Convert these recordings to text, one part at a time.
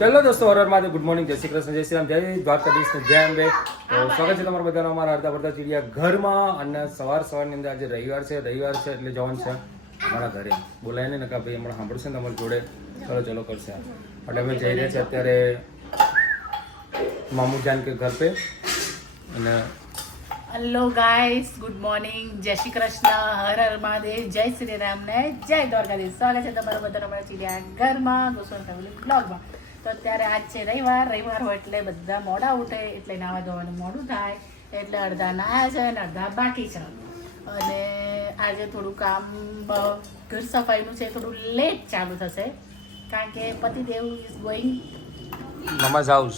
Hello દોસ્તો, Har Har Mahadev, good morning, જય શ્રી કૃષ્ણ, જય શ્રી રામ, જય દ્વારકાધીશ, જય અંબે. તો સ્વાગત છે તમારા બધાનો અમારા હરતા ભરતા ચીડિયા ઘરમાં. અને સવારની અંદર આજે રવિવાર છે એટલે જવાનું છે અમારા ઘરે. બોલાય ને નકા ભાઈ હમણાં સાંભળશે ને તમારી જોડે ચલો કરશે એટલે અમે જઈ રહ્યા છીએ અત્યારે મામુ જાન કે ઘર પે. અને હેલો ગાઈસ, ગુડ મોર્નિંગ, જય શ્રી કૃષ્ણ, હર હર મહાદેવ, જય શ્રી રામ ને જય દ્વારકાધીશ. સ્વાગત છે તમારા બધાનો અમારા ચીડિયા ઘરમાં, ગોસ્વામી ફેમિલી બ્લોગમાં. તો અત્યારે આજ છે રવિવાર હોય એટલે બધા મોડા ઉઠે એટલે નાવા ધોવાનું મોડું થાય એટલે અડધા નાયા છે અને અડધા બાકી છે. અને આજે થોડું કામ ઘર સફાઈનું છે, થોડું લેટ ચાલુ થશે કારણ કે પતિદેવ ઇઝ ગોઈંગ મામા's હાઉસ.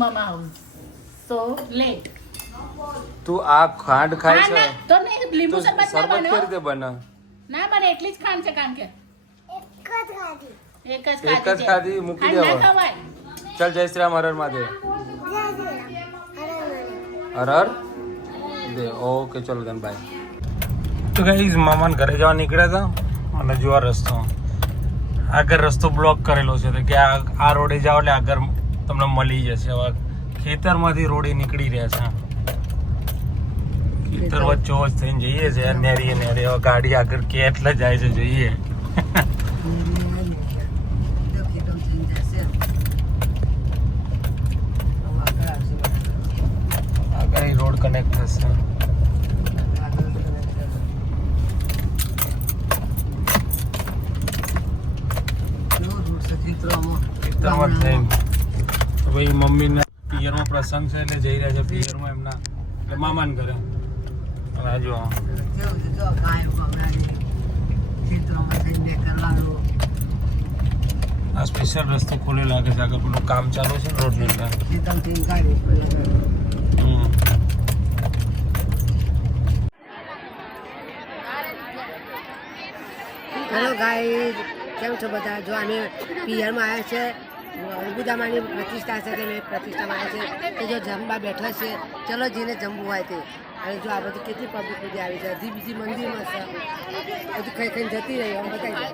મામા હાઉસ, સો લેટ. તું આ ખાંડ ખાય છે તો નહીં લીંબુ શરબત ના શરબત બનો. કેવી રીતે બને? ના બને, એટલી જ ખાંડ છે કારણ કે એક જ ખાધી, મૂકી દેવા. ચાલ, જય શ્રી રામ, હર હર મહાદેવ, હર હર દે. ઓકે, ચલો ધન, બાય. તો ગાઈઝ, મામાને ઘરે જવા નીકળ્યા હતા અને જો આ રસ્તો, આગળ રસ્તો બ્લોક કરેલો છે કે આ રોડે જાઓ એટલે આગળ તમને મળી જશે. હવે ખેતરમાંથી રોડે નીકળી રહ્યા છે, ખેતર વચ્ચો વચ્ચ થઈને જઈએ છે નેરીએ નેરી. હવે ગાડી આગળ કે એટલે જાય છે જોઈએ. આગળ રોડ કનેક્ટ થશે. ખેતરમાં થઈને ભાઈ મમ્મીના પિયરમાં પ્રસંગ છે એટલે જઈ રહ્યા છે પિયરમાં એમના એટલે મામાને ઘરે. હવે જો આ સ્પેશિયલ રસ્તો ખોલે લાગે છે, આગળ પેલું કામ ચાલુ છે રોડની અંદર. હેલો ગાઈઝ, કેમ છો બધા? જો અમે પિયરમાં આવ્યા છે, અર્બુદામાની પ્રતિષ્ઠા છે એટલે મેં પ્રતિષ્ઠામાં આવ્યા છે. તો જો જમવા બેઠા છે, ચલો જેને જમવું હોય તે. અને જો આ બધી કેટલી પબ્લિક બધી આવી છે, હજી બીજી મંદિરમાં છે, હજી ખાઈ ખાઈને જતી રહી. આમ બતાવી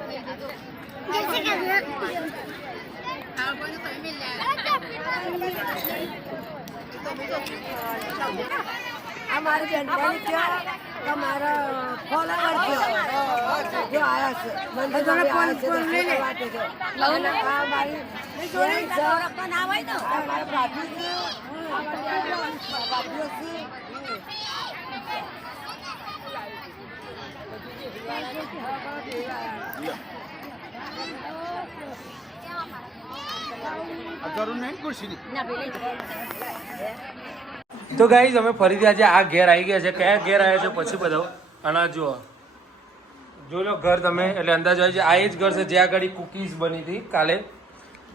આ મારી બેનપણી છે, તમારા ફોલોવર છે, જો આયા છે મંદિર ફોન લઈ લે વાટે છે. આ મારી જોડે પણ આવે તો મારા ભાભી છે, ભાભીઓ છે. તો ગાઈઝ, અમે ફરીથી આજે આ ઘેર આવી ગયા છે. કયા ઘેર આવ્યા છે પછી બતાવો. અને આ જુઓ, જોઈ લો ઘર તમે, એટલે અંદાજ હોય છે આ એ જ ઘર છે જ્યાં આગળ કુકીઝ બની હતી કાલે.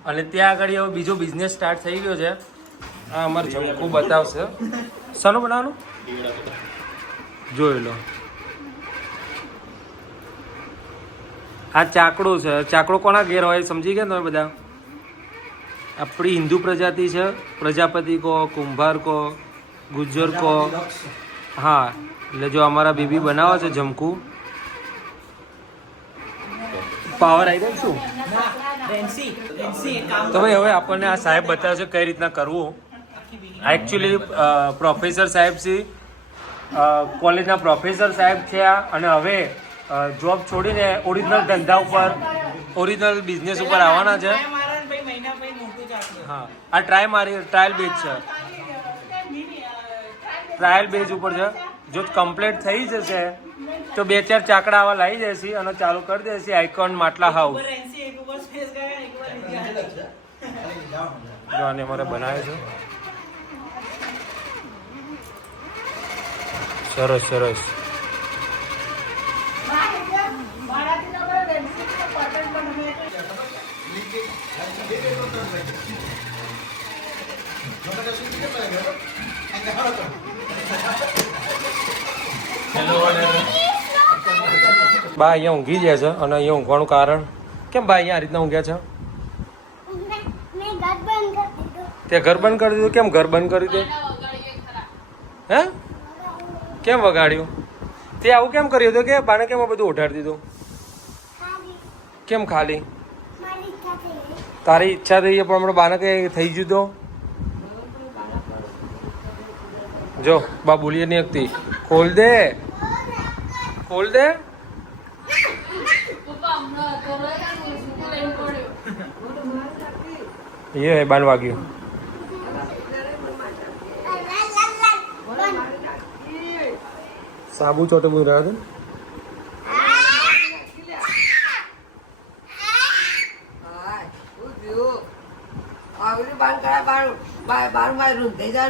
અને ત્યાં આગળ હવે બીજો બિઝનેસ સ્ટાર્ટ થઈ ગયો છે. આ અમારે જમકું બતાવશે. શાનું બનાવવાનું જોઈ લો. આ ચાકડો છે. ચાકડો કોના ઘેર હોય સમજી ગયા તમે બધા? આપણી હિન્દુ પ્રજાતિ છે, પ્રજાપતિ કહો, કુંભાર કહો, ગુજ્જર કહો. હા, એટલે જો અમારા બીબી બનાવે છે જમકું. પાવર આવી જાય શું? તો ભાઈ હવે આપણને આ સાહેબ બતાવે છે કઈ રીતના કરવું. એકચ્યુઅલી પ્રોફેસર સાહેબ છે, કોલેજના પ્રોફેસર સાહેબ છે આ. અને હવે જોબ છોડીને ઓરિજિનલ ધંધા ઉપર, ઓરિજિનલ બિઝનેસ ઉપર આવવાના છે. હા, આ ટ્રાયલ બેઝ છે, ટ્રાયલ બેઝ ઉપર છે. જો કમ્પ્લીટ થઈ જશે તો 2-4 ચાકડા આવા લાવી જશે અને ચાલુ કરી દેશે આઇકોન માટલા હાઉસ. જો આને અમારે બનાવે છે. સરસ સરસ. બા અહીંયા ઊંઘી જાય છે. અને અહીંયા ઊંઘવાનું કારણ કેમ બા અહીંયા આ રીતના ઊંઘ્યા છે? તે ઘર બંધ કરી દીધું? કેમ ઘર બંધ કરી દીધું? હે, કેમ વગાડ્યું? તે આવું કેમ કર્યું હતું કે બાને કેમ બધું ઉઠાડી દીધું? કેમ ખાલી? તારી ઈચ્છા થઈ પણ હમણાં બાને કઈ થઈ ગયું તો જો બા બોલીએ નહીં શકતી. ખોલ દે ખોલ દે. એ બાન વાગ્યું. સાબુ ચોટે બધું રહ્યા હતું.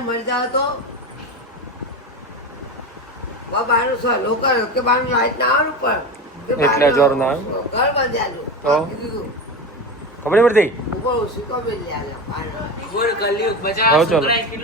મરી જાવ તો બારું સહેલો કર્યો કે બારું લાઈટ ના આવવાનું પણ એટલે જોર ના આવે. ઘર બાંધ્યાનું તો? ખબર નહીં પડતી. ઉપર ઓછું કમે લે હવે ચાલો.